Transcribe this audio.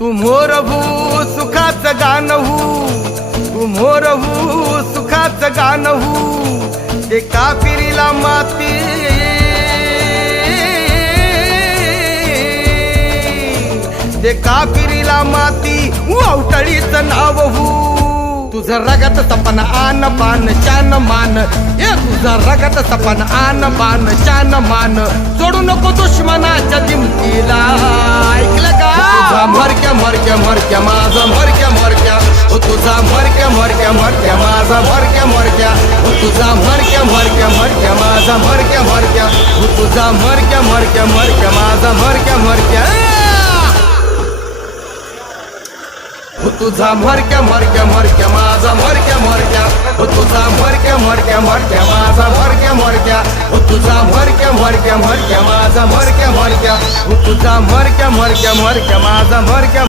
तू मोरहू सुखाचं गाणहू, तू मोरहू सुखाचं गाणहू, ते कापिरीला माती ते कापिरीला माती वावटळीचं नाव हू. तुझं रगत सपन आन बान चान मान, हे तुझं रगत सपन आन बान चान मान, सोडू नको दुश्मनाच्या दिमतीला. ऐकलं का? तुझा मरक्या मरक्या मरक्या माझा मरक्या मरक्या, ओ तुझा मरक्या मरक्या मरक्या माझा मरक्या मरक्या, ओ तुझा मरक्या मरक्या मरक्या माझा मरक्या मरक्या, ओ तुझा मरक्या मरक्या मरक्या माझा मरक्या मरक्या. तुझा मरक्या मरक्या मरक्या माझा मरक्या मरक्या, तुझा मरक्या मरक्या मरक्या माझा मरक्या मरक्या, तुझा मरक्या मरक्या मरक्या माझा मरक्या मरक्या, तुझा मरक्या मरक्या मरक्या माझा मरक्या